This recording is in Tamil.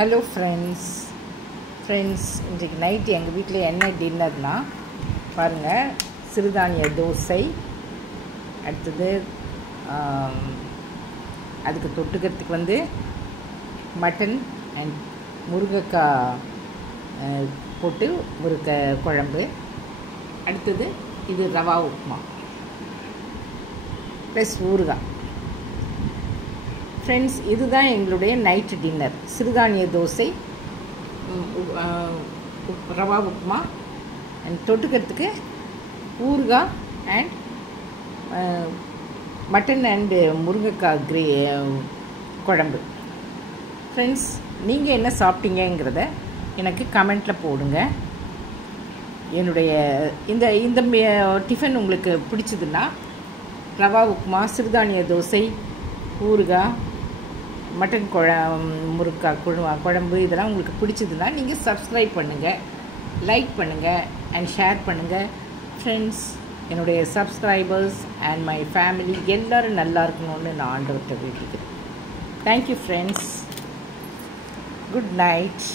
ஹலோ ஃப்ரெண்ட்ஸ் இன்றைக்கு நைட்டு எங்கள் வீட்டில் என்ன டின்னர்னா பாருங்கள், சிறுதானிய தோசை, அடுத்தது அதுக்கு தொட்டுக்கிறதுக்கு மட்டன் அண்ட் முருங்கைக்காய் போட்டு குழம்பு, அடுத்தது இது ரவா உப்புமா ப்ளஸ் ஊறுகாய். ஃப்ரெண்ட்ஸ், இதுதான் எங்களுடைய நைட்டு டின்னர். சிறுதானிய தோசை, ரவா உப்புமா அண்ட் தொட்டுக்கிறதுக்கு ஊறுகாய் அண்ட் மட்டன் அண்டு முருங்கைக்காய் குழம்பு. ஃப்ரெண்ட்ஸ், நீங்கள் என்ன சாப்பிட்டீங்கிறத எனக்கு கமெண்ட்டில் போடுங்க. என்னுடைய இந்த இந்த டிஃபன் உங்களுக்கு பிடிச்சதுன்னா ரவா உப்புமா, சிறுதானிய தோசை, ஊறுகாய், மட்டன் முருங்கைக்காய் குழம்பு இதெல்லாம் உங்களுக்கு பிடிச்சதுன்னா நீங்கள் சப்ஸ்கிரைப் பண்ணுங்கள், லைக் பண்ணுங்கள் அண்ட் ஷேர் பண்ணுங்கள். ஃப்ரெண்ட்ஸ், என்னுடைய சப்ஸ்கிரைபர்ஸ் அண்ட் மை ஃபேமிலி எல்லோரும் நல்லா இருக்கணும்னு நான் ஆண்டவர்கிட்ட வேண்டிக்கிறேன். Thank you friends. Good night.